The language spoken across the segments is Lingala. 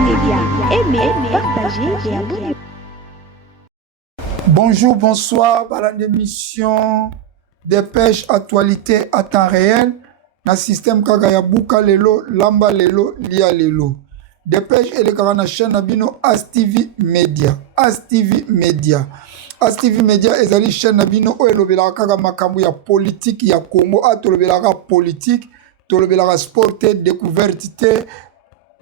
Média. Aimez, partagez et abonnez. Bonjour, bonsoir, par l'émission Dépêche Actualité à temps réel. Na système Kagayabuka Lelo, Lamba Lelo, Lia Lelo. Dépêche et le Karana chaîne Nabino ASTV Media. ASTV Media. ASTV Media est la chaîne Nabino où elobela kaga makambu ya politique ya Congo. A tolobela politique, tolobela sport, découverte,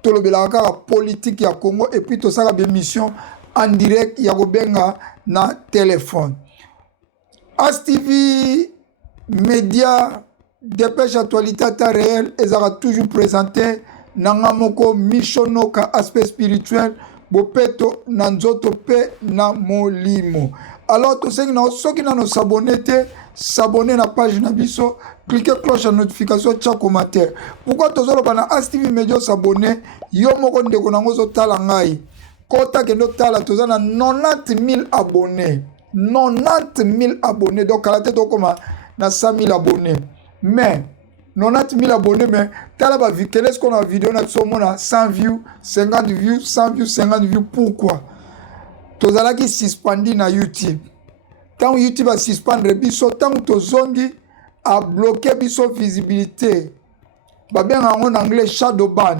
tolobela politique ya Congo. Et puis tout ça la mission en direct ya gobenga na téléphone. ASTV Media. Dépêche actualité à temps réel, et ça a toujours présenté Nangamoko Mishonoka aspect spirituel, Bopeto Nanzoto Pe na Molimo. Alors, tous ceux qui n'ont s'abonner à la page Nabiso, cliquez cloche de notification, tcha commentaire. Pourquoi tous ceux qui ont ASTV Media s'abonner, Yomoko Ndekonangozo Talangai, Kota Kendo Tala, tous ceux qui ont 90 000 abonnés. 90 000 abonnés, donc à la tête, on a 100 000 abonnés. Mais 90 000 abonnés, mais quel est-ce qu'on a vidéo na 100 views, 50 views, 100 views, 50 views. Pourquoi? Tozala qui suspendi na YouTube. Tant YouTube a suspendre biso, tant tozongi a bloqué biso visibilité. Ba bien en anglais shadow ban.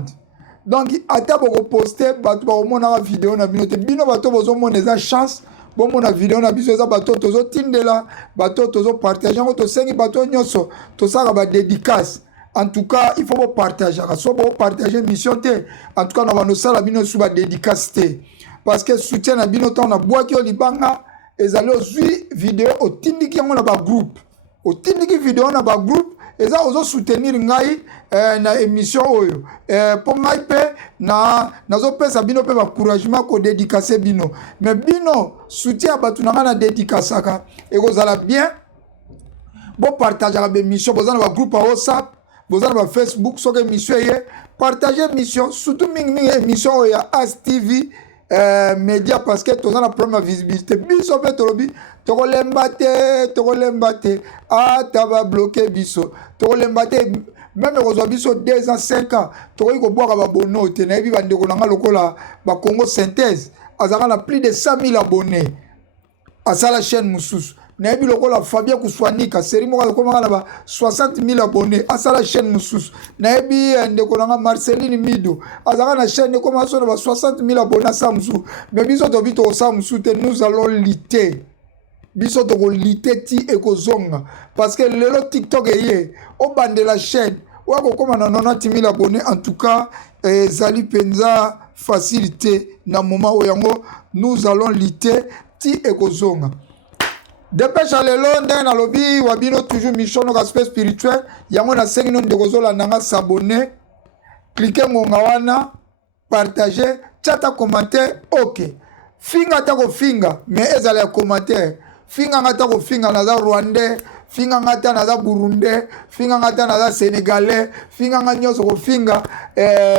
Donc ata boko poster batu ba mona vidéo na bino te bino bato bozo mona za chance. Bon mon vidéo na biso za bato tozo tindela bato tozo partager ngo to sengi bato nyoso to saka ba dédicace. En tout cas il faut partager so bo partager mission te en tout cas na bano sala bino sous ba dédicace te parce que soutien na bino ton na boaki o libanga ezali ozwi vidéo o tindiki ngo na ba groupe o tindiki vidéo na ba groupe eza ozo soutenir ngai na émission oyo pour ngai pe nazo pesa bino pe ba encouragement ko dédicacer bino mais bino soutien batu na na dédicacaka et kozala bien bon partager la émission bozana ba groupe à WhatsApp bozana ba Facebook so que émission ye partager émission surtout mingi émission ya ASTV Media parce que tous la première visibilité biso pe tolobi tokolembate taba bloqué biso tokolembate même rezo biso 2 ans 5 ans tokoki ko boire ba bono te na bi bande ko nanga lokola ba Congo synthèse azaka na plus de 100 000 abonnés à ça la chaîne mususu na bi lokola Fabien Kuswanika série mo ko manga ba 60 000 abonnés à ça la chaîne mususu na bi ndeko nanga Marceline Mido azaka na chaîne ko ma so na ba 60 000 abonnés à ça mususu mais biso to bito ça mususu te nous allons lutter biso to lutter ti ekozonga parce que le TikTok est au bande de la chaîne ou ko koma na 90 000 abonnés en tout cas zali penza facilité na moment où yango nous allons lutter ti ekozonga. Dépêche à l'élo, na lobby, wabino toujours mission no aspect spirituel. Yango na sengi non de gozola nanga s'abonner. Cliquez ngonga wana, partager, chata commentaire, ok. Finga ta ko finga, mais ezala commentaire. Finga ngata ko finga naza Rwandais, finga ngata naza Burundais, finga ngata naza Sénégalais, finga nganyoso ko finga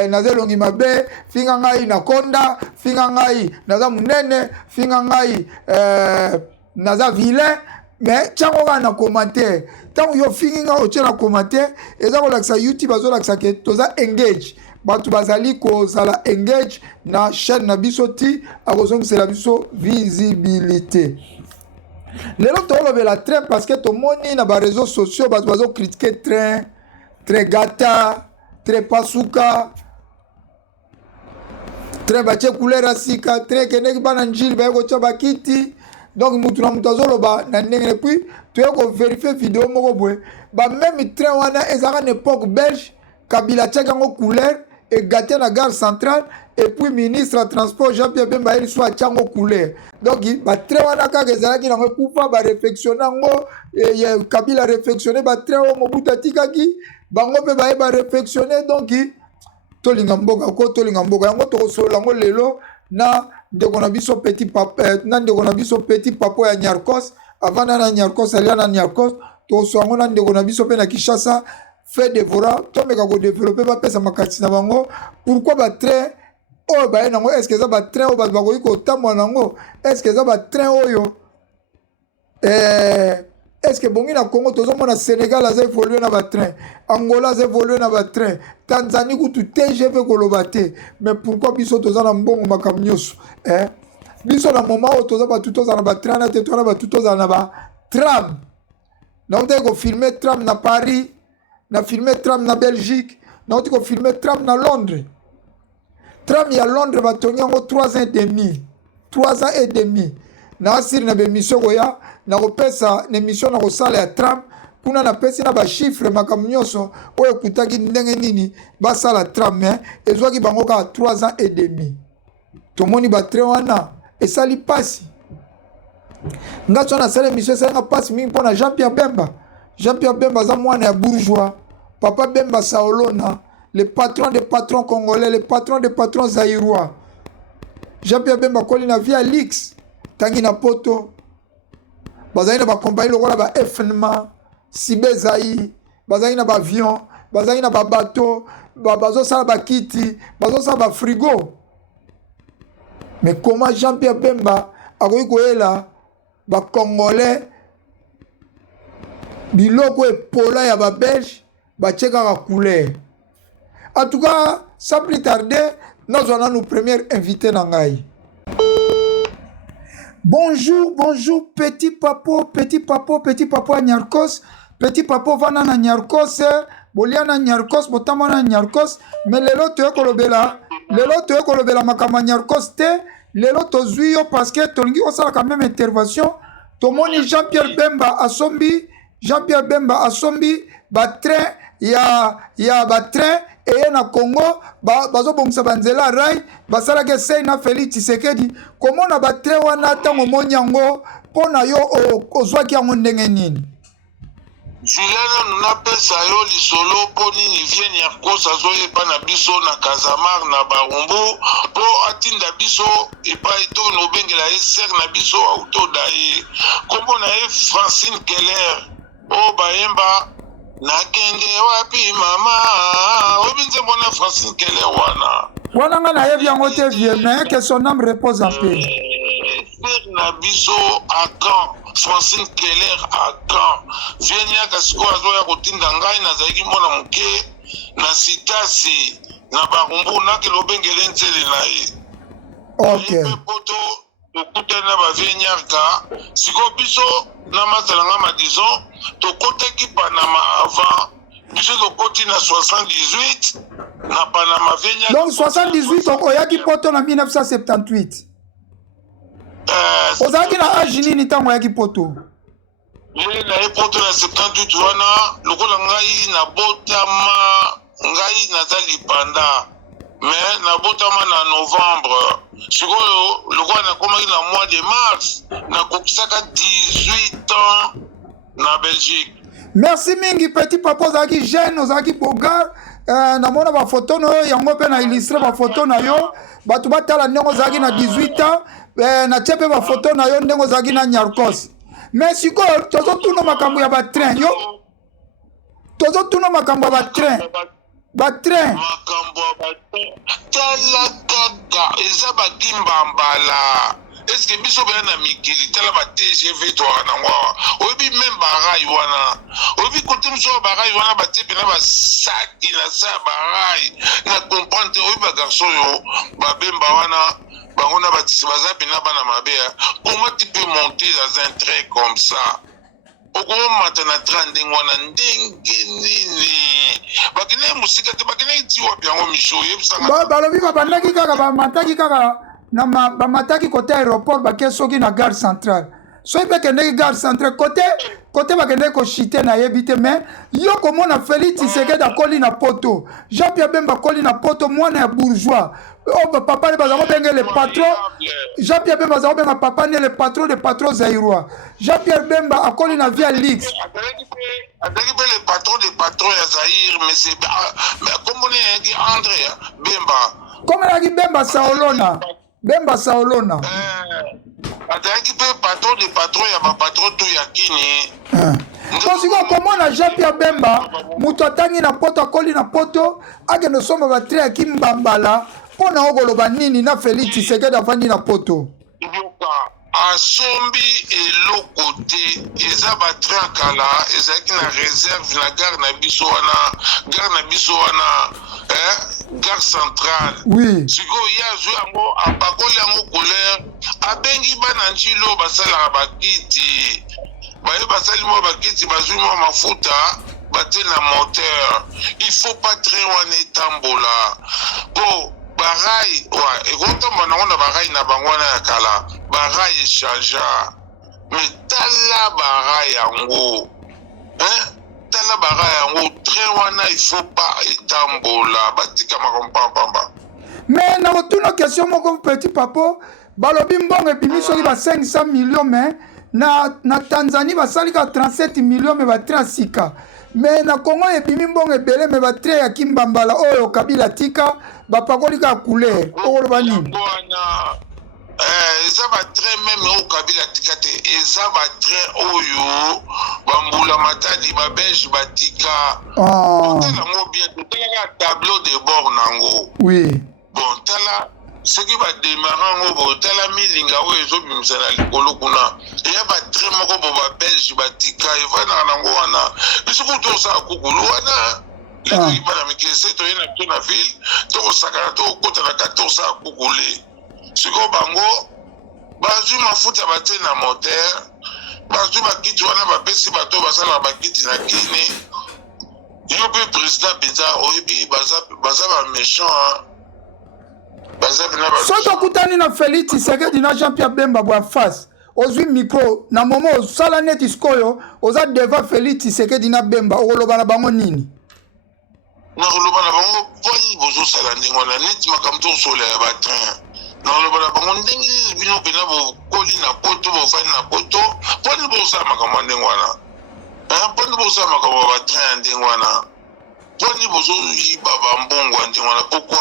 naza longi mabe, finga ngai na konda, finga ngai naza munene, finga ngai naza vilain mais tchango na commentaire tant yo finga o tchela commentaire eza ko laksa YouTube azo laksa ke toza engage batu bazali ko sala engage na chaîne na biso ti akozong c'est la biso visibilité lelo to lobela train parce que to moni na ba réseaux sociaux batu bazo critiquer train très gata très pasuka très bache couleur asika très keneki bana njili ba ko tchaba kiti. Donc mutu na mutu azoloba na ndenge puis tu as vérifier vidéo moko boye ba même train wana ezaka na époque belge Kabila tchaka ngo couleur et gâté la gare centrale et puis ministre de transport Jean-Pierre Bemba il soit tchango couleur donc ba train wana kaka ezalaki na kufa ba réflexionner ngo et Kabila réflexionner ba train o Mobutu tikaki bango pe ba réflexionner donc tolinga mboka ko tolinga mboka yango to sola ngo lelo na ndeko na biso petit papa na ndeko na biso petit papa ya Nyarkos avant na Nyarkos aliana Nyarkos to songo na ndeko na biso pe na Kinshasa fait devora to meka ko développer ba pesa makati na bango pourquoi ba train o ba nango est-ce que ça ba train o ba ko tamwa nango est-ce que ça ba train oyo Est-ce que bongi na Congo tozomona Sénégal aza évolué na ba train, Angola aza évolué na ba train, Tanzanie kutu TGV koloba te, mais pourquoi biso toza na mbongo makambo nyonso biso na moment oyo toza batu toza na ba train na te toza batu toza na ba tram. Naotaki kofilme tram na Paris, na filme tram na Belgique, naotaki kofilme tram na Londres. Tram ya Londres batongi yango 3 ans et demi. 3 ans et demi. Na asiri na bemission koya, na kopesa na émission na kosala ya tram, kuna na pesi na ba chiffre makambo nyonso oyo kutaki ndenge nini basala tram mais ezwaki bango ka 3 ans et demi. Tomoni ba train wana esali pasi. Ngacho na sala émission esalinga pasi mingi mpona Jean-Pierre Bemba. Jean-Pierre Bemba aza mwana ya bourgeois. Papa Bemba Saolona, le patron des patrons congolais, le patron des patrons zaïrois. Jean-Pierre Bemba koli na via Lix, tangi na poto. Bazali na ba compagnie lokola ba FNMA, Sibezaï, bazali na ba avion, bazali na ba bateau, bazo sala ba kiti, bazo sala ba frigo. Mais comment Jean-Pierre Bemba akoki koyela ba congolais biloko epola ya ba belge batie kaka couleur. En tout cas, sans plus tarder, nous allons nous premier invité Nangai. Bonjour, bonjour, petit papo à Nyarkos, petit papo vana na Nyarkos, boliana Nyarkos, botamana Nyarkos, mais lelo toyo kolobela makama Nyarkos te, lelo tozuyo parce que tolingi osala quand même intervention, tomoni Jean-Pierre Bemba asombi batrain ya batrain eye na Congo bazobongisa banzela rai basalaki esei na Félix Tshisekedi komona batrain wana ntango omoni yango mpo na yo ozwaki yango ndenge nini? Julien napesa yo lisolo mpo nini vienne ya kosa azoyeba na biso na Casamar na Barumbu mpo atinda biso epai to nobengela ye ser na biso autoda ye kombo na ye Francine Keller o bayemba nakende wapi mama obinze mbona Francine Keller wana nga nayebi yango te vie mais que son âme repose en paix. Ser na biso à Caen Francine Keller à Caen vienne ya kasiko azoya kotinda ngai nazalaki mwana moke na sitasi na Barumbu nakende obengele nzele na ye poto tokutana bavenyaka siko biso na masalanga madison tokotaki Panama avant biso tokoti na 78 na Panama venyaka. Donc 78 oyaki poto na 1978 ozalaki na age nini ntango oyaki poto? Na ye poto na 78 wana lokola ngai nabotama ngai naza lipanda mais nabotama na novembre sikoyo lokola nakomaki na mois de mars nakokisaka 18 ans na Belgique. Merci mingi petit papa ozalaki jeune ozalaki bogar namona bafoto na yo yango mpe na illustre bafoto na yo bato batala ndenge ozalaki na 18 ans natie mpe bafoto na yo ndenge ozalaki na Nyarkos. Mais sikoyo tozotuna makambo ya batrain yo tozotuna makambo ya batrain makambo ya batrain tala kaka eza bakimba mbala eske biso bela na mikili tala ba TGV to wana ngwa obi même barai wana obi kote mso barai wana batepe na basaki na sa barai na comprendre obi ba garçon yo ba bemba wana bango na batisi baza pena bana mabea comment tu peux monter dans un train comme ça okomata na train ndenge wana ndenge nini bakine musika te bakine tiwa byango misho yebisanga balobi babandaki kaka bamataki kaka na bamataki côté aéroport bake soki na gare centrale soki mpe kendeki gare centrale côté bakendeki koshite nayebi te mais yo komona Félix Tshisekedi akoli na poto Jean-Pierre Bemba akoli na poto mwana ya bourgeois papa ne bazako benga le patron Jean-Pierre Bemba bazako benga papa ne le patron des patrons zaïrois Jean-Pierre Bemba akoli na via Lix adaki pe le patron des patrons ya Zaïre mais c'est comme on est André Bemba comme elaki Bemba Saolona adaki pe patron des patrons ya ba patron to ya kini kosiko komona Jean-Pierre Bemba mutu atangi na poto akoli na poto akende somba batrain ya kimbambala mpona okoloba nini na Félix Tshisekedi afandi na poto asombi eloko te eza batrain kala ezalaki na réserve na gare na biso wana gare centrale. Oui. Sikoyo ye azwi yango apakoli yango couleur abengi bana njilo basalaka bakiti baye basali mwa bakiti bazwi mwa mafuta batie na moteur. Il faut pas train wana etambola po barai ekotambola nango na barai na bango wana ya kala barai echangea mais tala barai yango tala barai yango train wana il faut pas etambola batika makompampamba. Mais na kotuna question moko petit papo balobi mbongo ebimi soki ba 500 millions mais na Tanzanie basali ka 37 millions mais ba train sika. Mais na Congo ebimi mbongo ebele mais ba train ya Kimbambala oyo Kabila tika bapakoli ka couleur okoloba nini? Eza batrain meme oyo Kabila tika te eza batrain oyo bambula matadi babelge batika otalango bien totalaka tableau de bord nango. Oui. Bon tala soki bademara yango botala milinga oyo ezobimisa na likolo kuna eya batrain moko bo babelge batika evanaka nango wana biso kutu osala kukulu wana leki bana mikese toye na biso na ville tokosakana tokokota na kati tosala kukule. Sikoyo bango bazwi mafuta batie na moteur bazwi bakiti wana bapesi bato basalaka bakiti na kini yo mpe président mpenza oyebi baza baméchant baza pena soki okutani na Félix Tshisekedi na Jean-Pierre Bemba bwa face ozwi micro na momo osala neti sikoyo oza devant Félix Tshisekedi na Bemba okoloba na bango nini? nakoloba na bango mponi bozosala ndenge wana neti makambo tokosola ya batrain nakoloba na bango ndenge nini bino mpena bokoli na poto bofandi na poto mponi bosala makambo ya ndenge wana mponi bosala makambo ya batrain ya ndenge wana mponi bozoyiba bambongo ya ndenge wana pourkui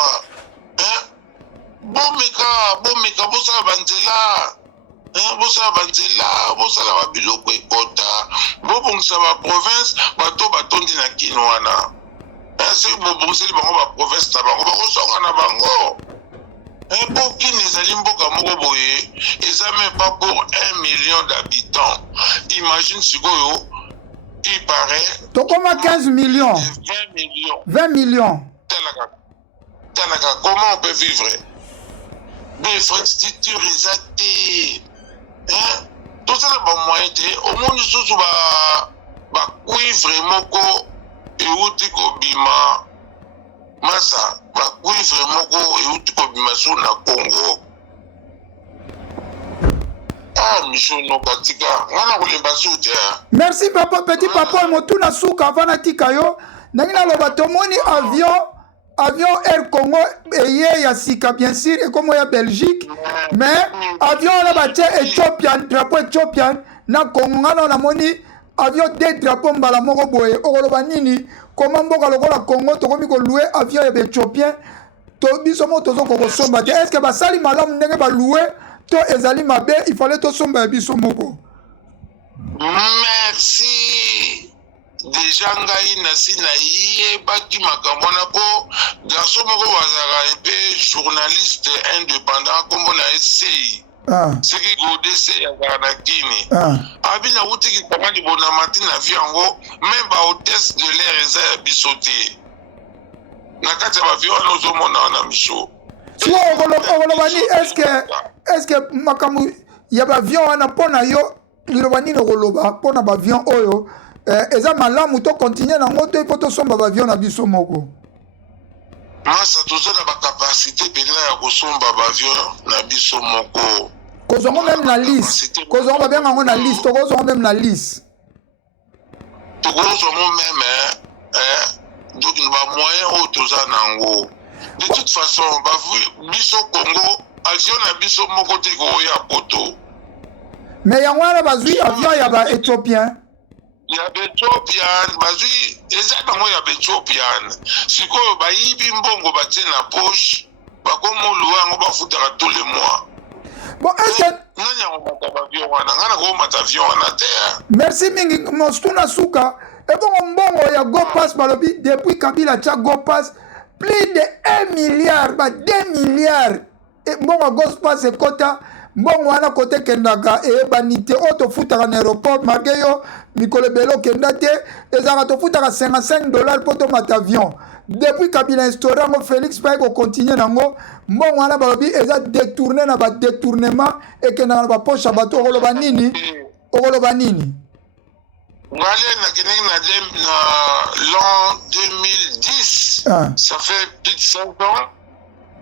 bomeka bosala banzela bosala babiloko ekota bobongisa baprovince bato batondi na kino wana soki bobongiseli bango baprovince na bango bakosonga na bango mpo kini ezali mboka moko boye eza même pas pour 1 million d'habitants. Imagine sikoyo il paraît tokoma 15 millions 20 millions talaka comment on peut vivre infrastructure eza te tosala bamoyen te omoni susu bacuivre moko euti kobima masa bacuivre moko euti kobima so na Congo mishono katika ngana kolemba su te. Merci papa petit papa motuna suka avana tika yo nangi naloba tomoni avion Air Congo eye ya sika bien sûr et comme ya Belgique mais avion la batie Ethiopian drapeau Ethiopian na Congo ngana na moni avion des drapeaux mbala moko boye okoloba nini comment mboka lokola Congo tokomi ko louer avion ya Ethiopian to biso mo tozo ko somba te est-ce que basali malamu ndenge ba louer to ezali mabe il fallait to somba biso moko. Merci. Déjà ngai nasi na yebaki makambo na po garçon moko bazaka mpe journaliste indépendant kombo na essai seki godese yazaka na kini abi na utiki kanga libona mati na vi yango même bahôtesse de l'air eza ya biso te na kati ya bavi wana ozomona wana miso so okoloba ni est-ce que makambo ya bavion wana mpo na yo liloba nini okoloba mpo na bavion oyo eza malamu to continue nango to ipo tosomba bavion na biso moko masa toza na bacapacité pena ya kosomba bavion na biso moko kozongo même na liste kozongo babenga yango na liste tokozongo même na liste tokozongo même donc na bamoyen oyo toza nango de toute façon biso Congo avion na biso moko te koya poto mais yango wana bazwi avion ya baéthiopien ya Ethiopian bazwi eza nango ya Ethiopian sikoyo bayibi mbongo batie na poche bakomoluwa yango bafutaka tous les mois. Bon, est-ce que nani yango avion wana ngana komata avion wana te. Merci mingi mostuna suka et bon mbongo ya Go Pass balobi depuis Kabila tia Go Pass plus de 1 milliard ba 2 milliards et mbongo Go Pass ekota mbongo wana kote kendaka eyebani te oyo tofutaka na aéroport marke yo mikolo ebele okenda te ezalaka tofutaka $55 mpo tomata avion depuis kabila instauré yango félix paye kocontinue nango mbongo wana balobi eza détourné na badétournement ekendaka na bapoche ya bato okoloba nini ngale nakendeki na l'an 2010 ça fait plus de 5 ans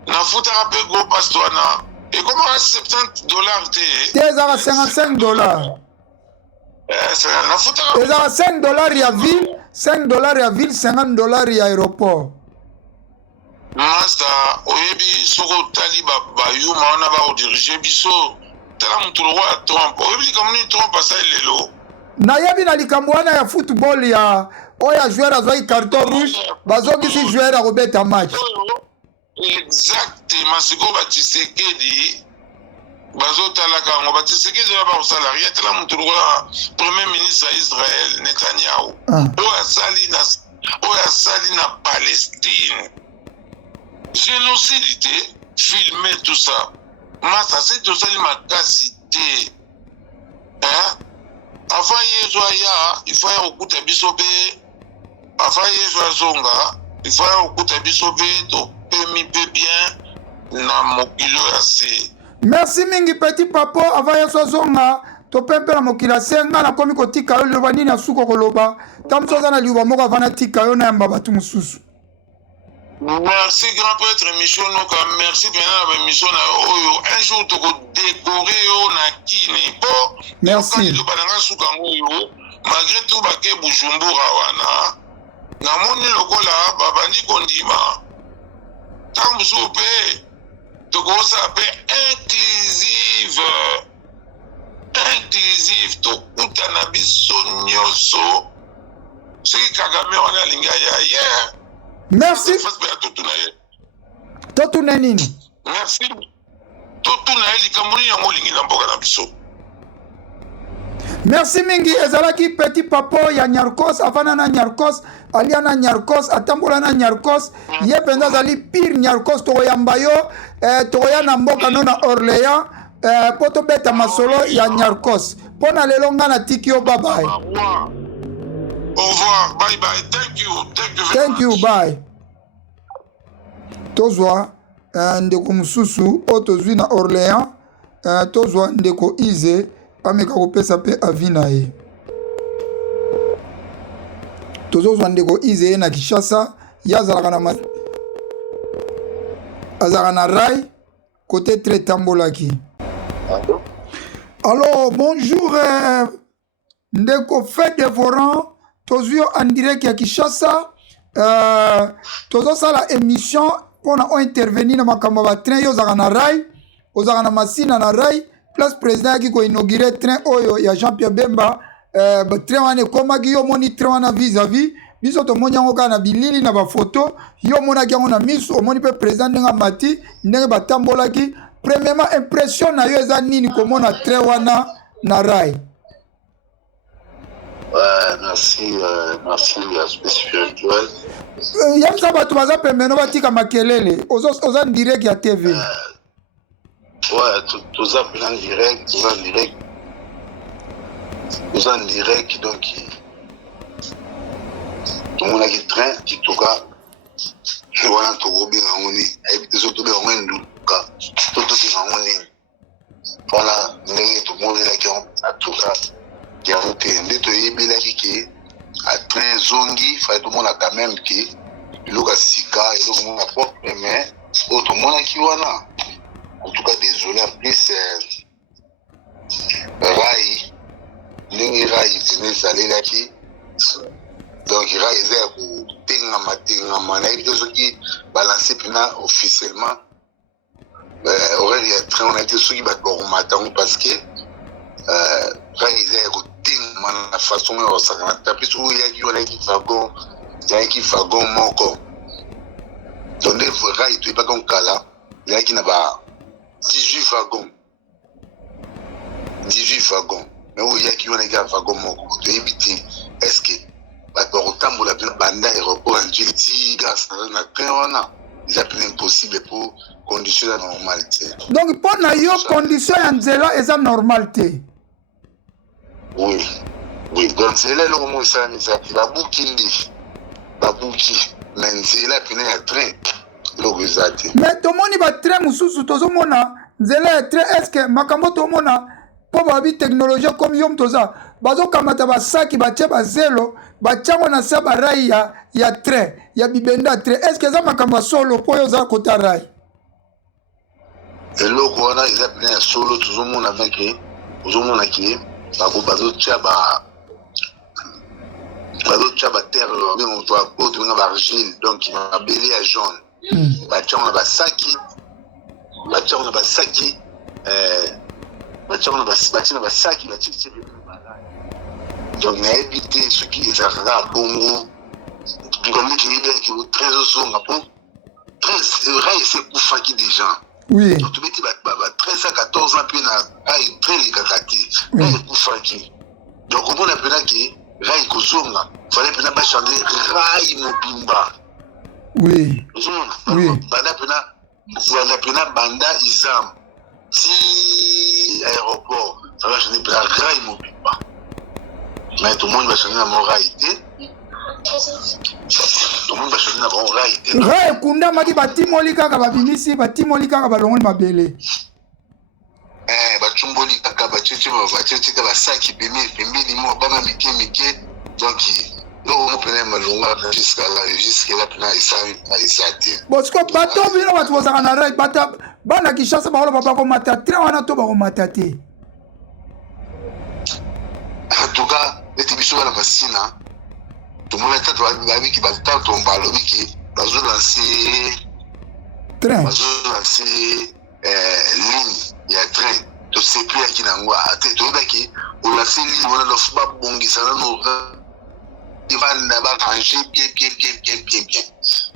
nafutaka mpe gros passe wana ekomaka $70 te ezaka $55 ezaka $5 ya ville $5 ya ville $50 ya aéroport master oyebi soki otali bayuma wana bakodirige biso tala motu lokwa ya trompe oyebi likambo nini trompe asali lelo nayebi na likambo wana ya football ya oyo ya joueur azwaki carton rouge bazongisi joueur akobeta match exactement sikoyo batisekedi bazotalaka yango batisekedi oyo bakosala ria tala motu lokwa premier ministre ya israel netanyahu oyo asali na palestine génocide te filme tout ça masa se tosali makasi te avant yezu aya ifo ya kokuta biso mpe avant yezu azonga ifo ya kokuta biso mpe topemi mpe bien na mokili ya se. Merci mingi petit papo avant yesu azonga tope mpe na mokili ya se nga nakomi kotika yo liloba nini asuko koloba tamoso aza na liloba moko avant natika yo nayamba bato mosusu. Merci grand prêtre Michonoka, merci bien la mission na oyo un jour to ko décorer yo na kini po merci to bananga suka ngoyo malgré tout ba ke Bujumbura wana na moni lokola babandi kondima tangu sope to ko sa pe inclusive to kutana biso nyoso c'est Kagame wana linga ya yeah. Merci. Totuna nini? Merci. Totuna likambo yango lingi na mboka na biso. Merci mingi ezalaki petit papo ya Nyarkos afana na Nyarkos aliana Nyarkos atambola na Nyarkos ye penza azali pire Nyarkos tokoyamba yo tokoya na mboka no na Orléans po tobeta masolo ya Nyarkos mpona lelo nga na tiki yo bye bye. Au revoir, bye bye, thank you bye. Tozwa ndeko mususu o tozwi na Orléans tozwa ndeko Ize ameka kopesa pe avina ye tozozwa ndeko Ize na Kinshasa yazalaka na azalaka na rai côté très tambolaki. Alors bonjour ndeko fait dévorant tozwi en direct ya Kinshasa tozosala émission mpona ointervenir na makambo ya batrain yo ozalaka na rai ozalaka na masina na rai place président yaki koinaugure train oyo ya Jean-Pierre Bemba train wana ekomaki yo moni train wana vis-à-vis biso tomoni yango kaka na bilili na bafoto yo omonaki yango na miso omoni mpe président ndenge amati ndenge batambolaki premièrement impression na yo eza nini komona train wana na rai? Merci, aspect spirituel. Yamsa bato baza pembeno batika makelele oza direct ya TV. Ouais, tous en direct, donc tout le monde a qui train, qui toka, voilà tout le monde a et puis surtout le monde tout le monde voilà, tout le monde est là qui a qui a voté ndeto yebelaki ke a train zongi fa tout le monde a quand même que loka sika et donc mon propre mais autre monde qui wana en tout cas désolé en plus rai ndenge rai ezalelaki donc rai eza ya kotengama na yebi te soki balanse mpena officiellement horaire ya train wana te soki bato bakomata yango parce que rai eza ya kotengama na façon oyo osakana ta mpe soki oyaki yaki fagon moko donc nde rai toyebaka nkala ezalaki na ba 18 wagons mais oyo oyaki wana eki ya wagon moko toyebi te estce bato bakotambola mpena banda aéroport ya njili ti grâce na train wana c'est impossible pour condition normalité. Donc pour na yo condition ya nzela eza normalité. Oui. Oui, donc c'est là le moment ça babuki ndi. Babuki mais nzela pina ya train loko ezate. Mais tomoni ba train mususu tozomona nzela ya train est-ce que makambo tomona po babi technologie comme yom toza bazokamata basaki batie bazelo batiango na se barai ya train ya bibenda train est-ce que eza makambo solo po oyo oza kota rai eloko wana eza pena ya solo tozomona ke bazotia baterre oyo tobenga baargile donc mabele ya jaune batiango na basaki batie donc nayebi te soki ezalaka bongo bikomiki yebeki très ozonga po rai esekufaki déjà. oui donc tobeti 13 à 14 ans mpe na rai très elekaka te rai ekufaki donc omona mpena ke rai kozonga fale mpena bachange rai mobimba oui ozomona oui banda izam ti aéroport fale mpena rai mobimba mais tout le monde va changer la moralité. Tout le monde va changer la moralité. Rai kunda maki batimoli kaka babimisi batimoli kaka balongoli mabele. Bachumboli kaka bacheche ka basaki pembeni mo bana mike donc on peut malonga jusqu'à là pena isate. Bon siko bato bino batu bozaka na rai bata bana kishasa ba papa ko mata train wana to ba ko mata te. En tout cas, les télévisions à la machine, tout le monde est train qui va le temps tomber, qui va lancer ligne, il y a train, tout c'est plus qui n'a pas, tout le qui on lance ligne, on a le pas bon qui ça il va ranger bien.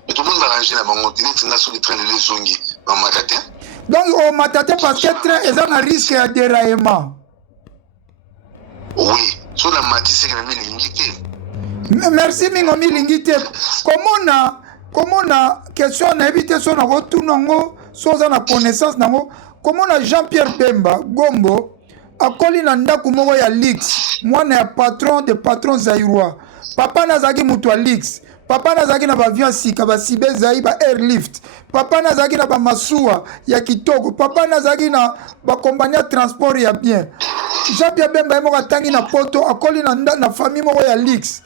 Mais tout le monde va ranger la banque, il est sur le train de les zongi, dans Matate. Donc au Matate parce que train est un risque de déraillement. Oui, sur la matière, c'est que l'ingité. Merci, Mingomi Lingite. Comment on a question à éviter son retour, sans la connaissance, comment on a Jean-Pierre Bemba, Gombo, a Colin Ndakumo ya Lix, moi, je suis patron de patron Zaïrois. Papa Nazaki Moutoua Lix. Papa Nazaki na avion sika ba sibe zai ba airlift. Papa Nazaki na ba masua ya kitoko. Papa Nazaki na ba compagnie transport ya bien. Jean-Pierre Bemba mo katangi na poto akoli na famille mo ya Lix.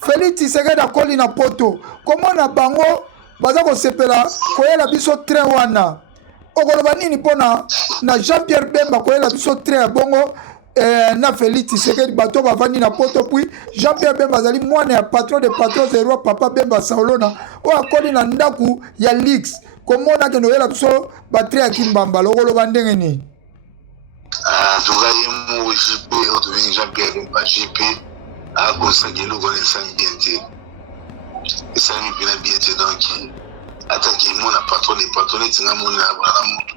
Félix Tshisekedi akoli na poto. Comment na bango baza ko sepela koyela biso train wana. Okoloba nini pona na Jean-Pierre Bemba koyela biso train bongo na Félix Tshisekedi bato bavandi na poto puis Jean-Pierre Bemba azali mwana ya patron de patron zero papa Bemba Saolona o akoli na ndaku ya Lix komona ke noyela biso batri ya Kimbamba lokoloba ndenge ni tukaye mu JP otoveni Jean-Pierre Bemba JP akosangelo kone sangiente esani pina biete donc ataki mona patron de patron etinga mona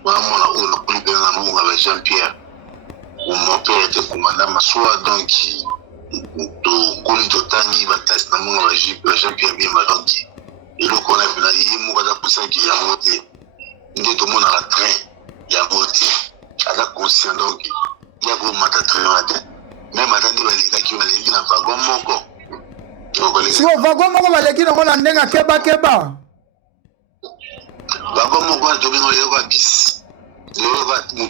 mona oyo nakoli pena na munga ba Jean-Pierre. Mon père était commandant Massoua, donc tout Tani, Batas, Namon, Jean-Pierre Bemba, donc et le qu'on a vu là, il y a un pour ça qui a voté. Il y a tout le monde à la train, il a voté. À la conscience, donc il y a gros matin. Même attendez, les gars qui vont aller dans le wagon, mon corps. Si on va voir mon valet qui n'a pas de keba. Wagon, mon corps, tu veux nous y avoir bis. Il y a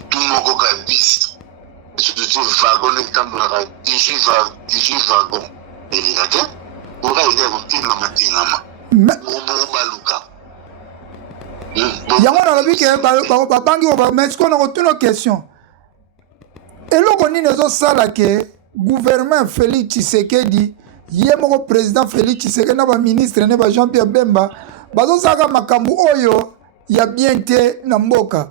tout mon corps à bis. Je te dis, wagon est comme 18 wagons. Et les gars, on va aider à retirer la matinée. Yango na lobi ke babangi o mais qu'on a retenu nos questions. Et là on dit nezo sala ke gouvernement Félix Tshisekedi yemoko président Félix Tshisekedi na ba ministre ne ba Jean-Pierre Bemba bazo saka makambu oyo ya bien te na mboka.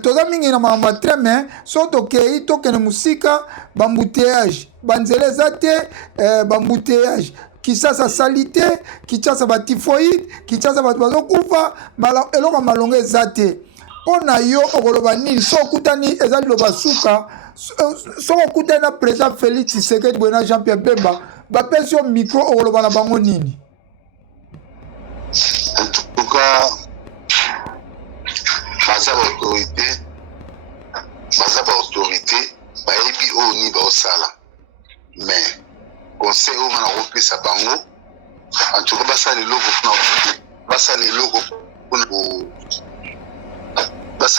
Toza mingi na mama treme soto kei tokene musika bambouteillage banzele zate bambouteillage kisasa salite kisasa batifoïde kisasa batu bazokufa eloko malonga zate pona yo okoloba nini so kutani ezali loba suka so kutani na président Félix Tshisekedi bona Jean-Pierre Bemba bapesi yo micro okoloba na bango nini en tout cas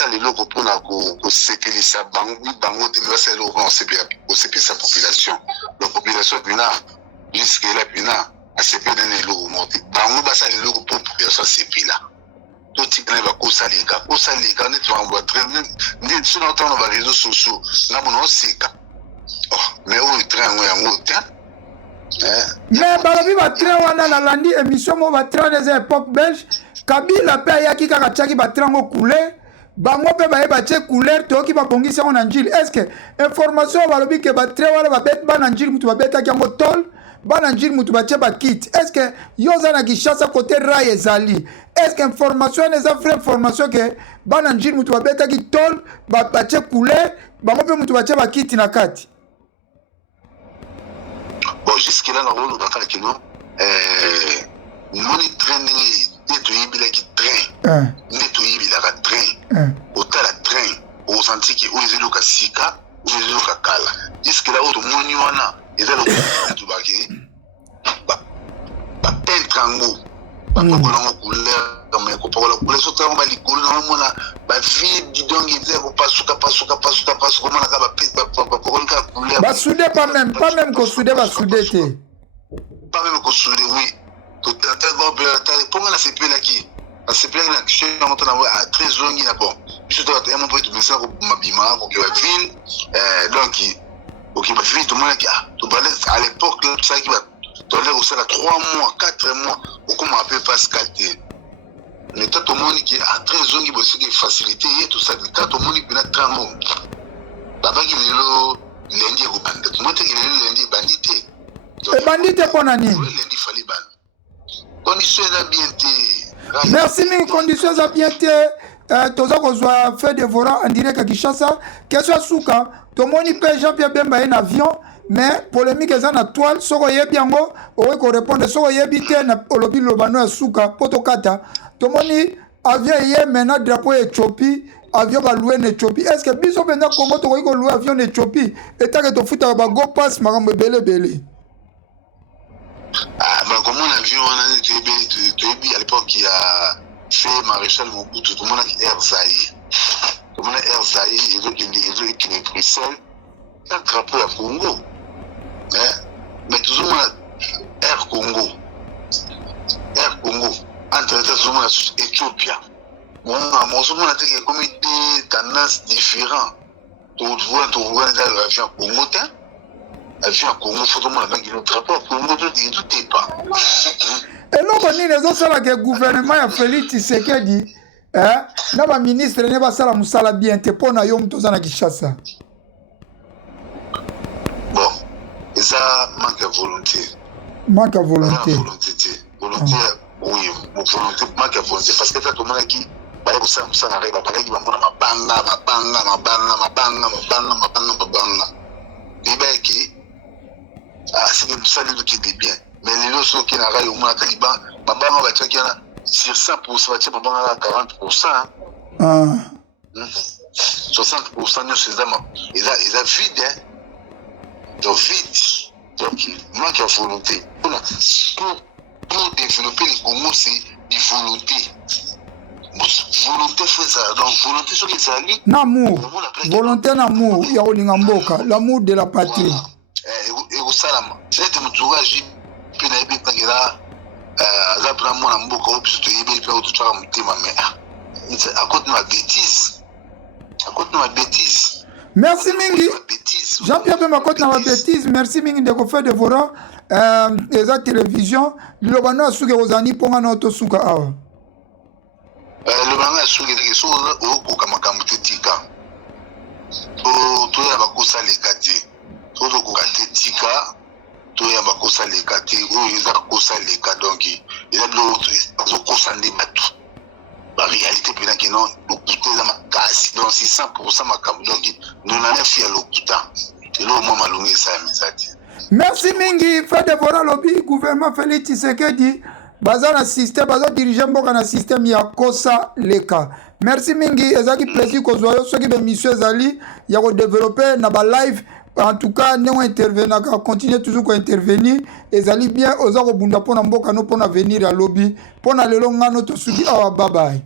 basala eloko mpona kosepelisa bango te basala eloko mpona kosepelisa population. La population mpena jusque là mpena asepela na eloko moko te, bango basala eloko mpo population asepela. Totikana bakosaleka neti bango batrain nde so na otanga na bareseau sociaux na bona oseka mais oyo train yango te. Mais balobi batrain wana nalandi émission mo batrain eza époque belge Kabila mpe ayaki kaka tiaki batrain ngo couleur bango mpe baye batie couleur toyoki babongisi yango na njili. Est ce que information balobi ke batrain wana babeti bana njili mutu babetaki yango tol bana njili mutu batie bakiti. Est ce que yo oza na Kinshasa côté rai ezali? Est ce que information wana eza vraie information ke bana njili mutu babetaki tol batie couleur bango mpe mutu batie bakiti na kati? Bon, jusque là, la rôle de Kino, moni train nettoyer bilaki train, nettoyer bilaka train, autant la train, au senti qui ou les loka sika, ou les loka kala. Jusque là, auto moni wana, et là le tout baki, ba peintre ango, ba kokola couleur, mais ko la couleur so tanga bali couleur na mona, ba vide donc il dit ko pasuka mona ka ba kokola couleur. Ba soudé pas même ko soudé ba soudé te. Pas même ko soudé oui. Tout pour la CP là qui la CP là qui est en train à très zongi là bon. Je dois être un peu de message pour m'abima pour que la ville donc OK ba ville tout le monde qui tout balais à l'époque là ça qui va donner au salaire 3 mois 4 mois ou comme un peu Pascal mais tout le monde qui a très zongi pour ce qui facilité et tout ça tout le monde qui a tramo baba qui lelo lundi ko bandit moi te qui lelo lundi bandité et bandité pour nani lundi fali ban conditions d'ambiente. Merci mille conditions d'ambiente. Toza kozwa fait dévorant en direct à Kinshasa. Question souka. Tomoni pe Jean-Pierre Bemba en avion. Mais polémique est en toile. Soko yebi yango. Owe ko répondre. Soko yebi te na olobi lobano ya souka. Potokata. Tomoni avion yé maintenant drapeau Éthiopie. Avion va louer en Éthiopie. Est-ce que biso benda Congo to ko louer avion en Éthiopie? Et ta que to futa ba go pass makambo belé. Ah, bah, comme on a vu, on a à l'époque qui a fait Maréchal Mobutu, tout le monde a Air Zaïre. Tout le monde a Air Zaïre, il veut qu'il ait pris seul un drapeau à Congo. Mais tout le monde a Air Congo. Air Congo. Entre tout le monde a Éthiopie. Bon, tout le monde a des comités tendances différents. Tout le monde a l'avion Congo. Avion Congo, faut tout le monde a un drapeau à Congo, tout est pas. Et là, on les autres que le gouvernement a Félix Tshisekedi, na ministre ne ba sala musala bien te pona yo mtoza na Kinshasa. Bon, ça manque de volonté. Manque de volonté. Volonté, oui, volonté manque de volonté parce que tout le monde qui ba ko sa musala reba ba ki ba mona mabanga. Ibeki c'est que ça qui est bien. Mais les autres qui n'arrivent au moins à Taliban, maman va dire sur 100%, maman a 40%. 60% de ces hommes, ils ont vide, donc vide. Donc, il manque de volonté. Pour développer le Congo, c'est une volonté. Volonté fait ça. Donc, volonté sur les alliés. L'amour. Volonté d'amour. Il y a l'amour de la patrie. Et au salam. C'est un entourage. Puis, il y a des gens qui ont merci Mingi. Jean-Pierre Bemba côté na bêtise. Merci Mingi de faire de vora les télévision. Le bano suke ozani ponga na auto suka awa. Le bano suke de so o ko makambo tika. To ya bakosa le kati. To ko tika. To ya bakosa le kati o iza kosa le ka donc il a de l'autre zo kosa ndi batu. La réalité pendant que non le coûter la makasi donc c'est 100% makambo donc nous n'allons faire le coûtant. Et là au moins malongé ça misati. Merci Mingi, fait de voir lobby gouvernement Félix Tshisekedi baza na système baza diriger mboka na système ya kosa leka. Merci Mingi, ezaki plaisir ko zoyo soki be mission ezali ya ko développer na ba live en tout cas nous intervenir continuer toujours ko intervenir ezali bien oza ko bunda pona mboka no pona venir à lobby pona lelo ngano to suki awa bye bye.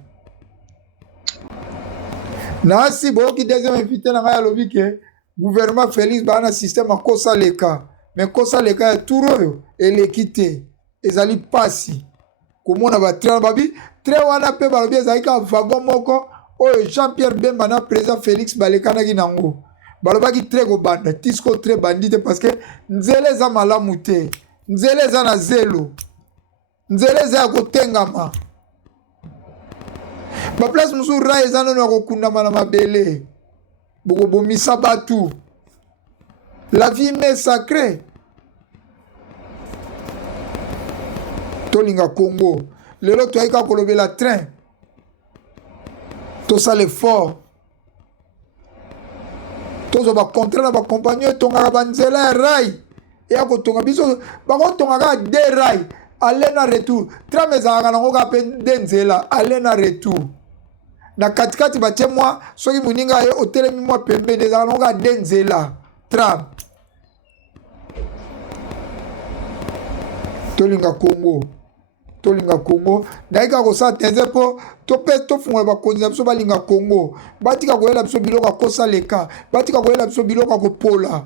Na si boki deuxième invité na ngai alobi ke gouvernement Félix ba na système a kosa leka mais kosa leka ya tour oyo eleki te ezali pasi komona batrain babi train wana mpe balobi ezali ka vagon moko oyo Jean-Pierre Bemba na président Félix balekanaki nango balobaki train kobanda tisiko train bandi te parce que nzela eza malamu te nzela eza na zelo nzela eza ya kotengama baplace mosusu rai eza nano ya kokundama na mabele bokobomisa batu la vie mais sacrée tolinga Congo lelo toyai kaka kolobela train tosala effort tozwa bacontra na bacompagnie etongaka banzela ya rai eya kotonga biso bakotonga kaka de rai ale na retour tram ezalaka nango kaka mpe nde nzela ale na retour na katikati batie mwa soki moninga ye otelemi mwa pembeni ezalaka nango kaka de nzela tram tolinga Congo nayi kaka kosala tenze mpo tope tofungola bakonzi na biso balinga Congo batika koyela biso biloko akosa leka batika koyela biso biloko akopola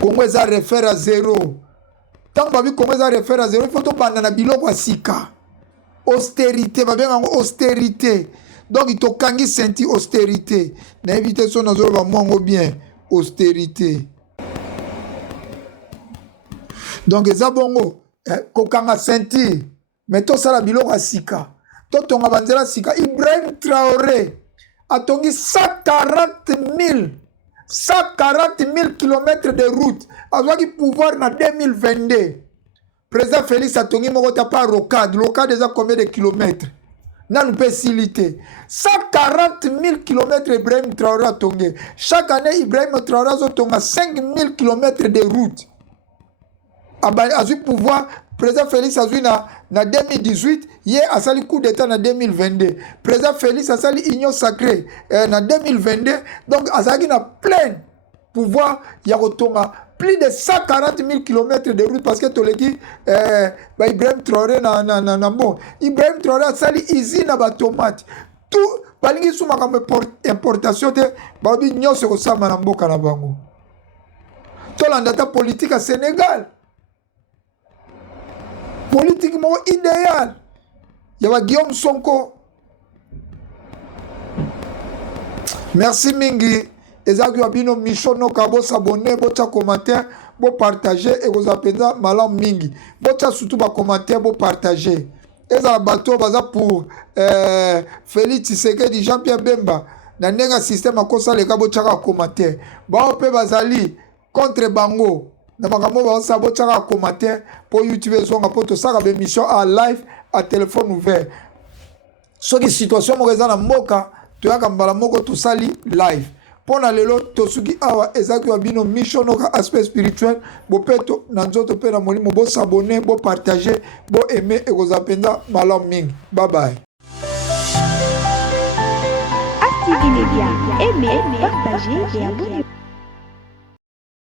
Congo eza refaire à zéro ntango babi Congo eza refaire à zéro il faut tobanda na biloko ya sika austérité babengango austérité donc tokangi senti austérité nayebi te so nazoloba mwango bien austérité donc eza bongo kokanga senti mais tosala biloko ya sika totonga banzela sika Ibrahim Traoré atongi 140 000 kilomètres de route azwaki pouvoir na 2022 président Félix atongi moko ta pa rocade eza combien de kilomètres nanu mpe esili te 140 000 kilomètres Ibrahim Traoré atongi chaque année Ibrahim Traoré azotonga 5 000 kilomètres de route azwi pouvoir président Félix azwi na 2018 ye asali coup d'état na 2022 président Félix asali union sacrée na 2022 donc azalaki na plein pouvoir ya kotonga plus de 140 000 kilomètres de route parce que toleki Ibrahim Traoré na bon Ibrahim Traoré asali usine na batomate tout balingi su makambo importation te balobi nyonso ekosama na mboka na bango tolanda ta politique ya Sénégal politique moko idéal ya ba Guillaume Sonko merci mingi ezaki wabino mishono ka bo s'abonner bo tcha commentaire bo partager et vous apenda malam mingi bo tcha surtout ba commentaire bo partager ezala bato baza pour Félix Tshisekedi Jean-Pierre Bemba na ndenga système akosa leka bo tcha ka commentaire ba pe bazali contre bango na makambo ba sa bo tcha ka commentaire pour YouTube zonga po to saka be mission à live à téléphone ouvert soki situation mo reza na mboka to yaka mbala moko to sali live pona lelo tosuki awa ezaki wabino mission noka aspect spirituel bopeto na nzoto pe na molimo bo s'abonner bo partager bo aimer ekozapenda malam mingi bye bye. Active Media, aimez, partagez et abonnez.